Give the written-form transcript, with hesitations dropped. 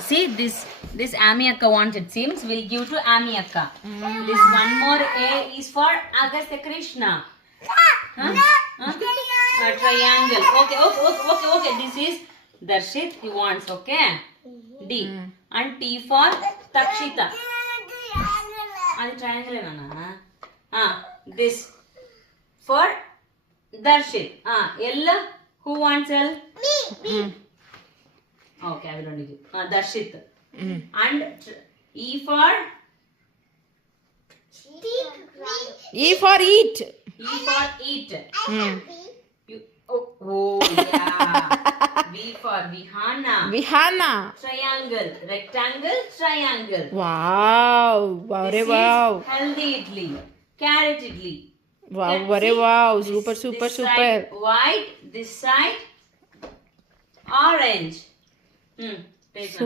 See this Ami Akka wants, it seems. We'll give to Ami Akka. This one more A is for Agastya Krishna. Huh? A triangle. Okay. This is Darshit. He wants. Okay. D. And T for Takshita. And triangle nana. This for Darshit. L. Who wants L? Me. Okay, I will only give. Darshit. And E for E for eat. E for eat. Mm. You, oh yeah. V for Vihana. Vihana. Triangle, rectangle, triangle. Wow. This is Wow. healthy idli, carrot idli. Wow. See, Wow. this- Super. this side white, this side orange. Take one.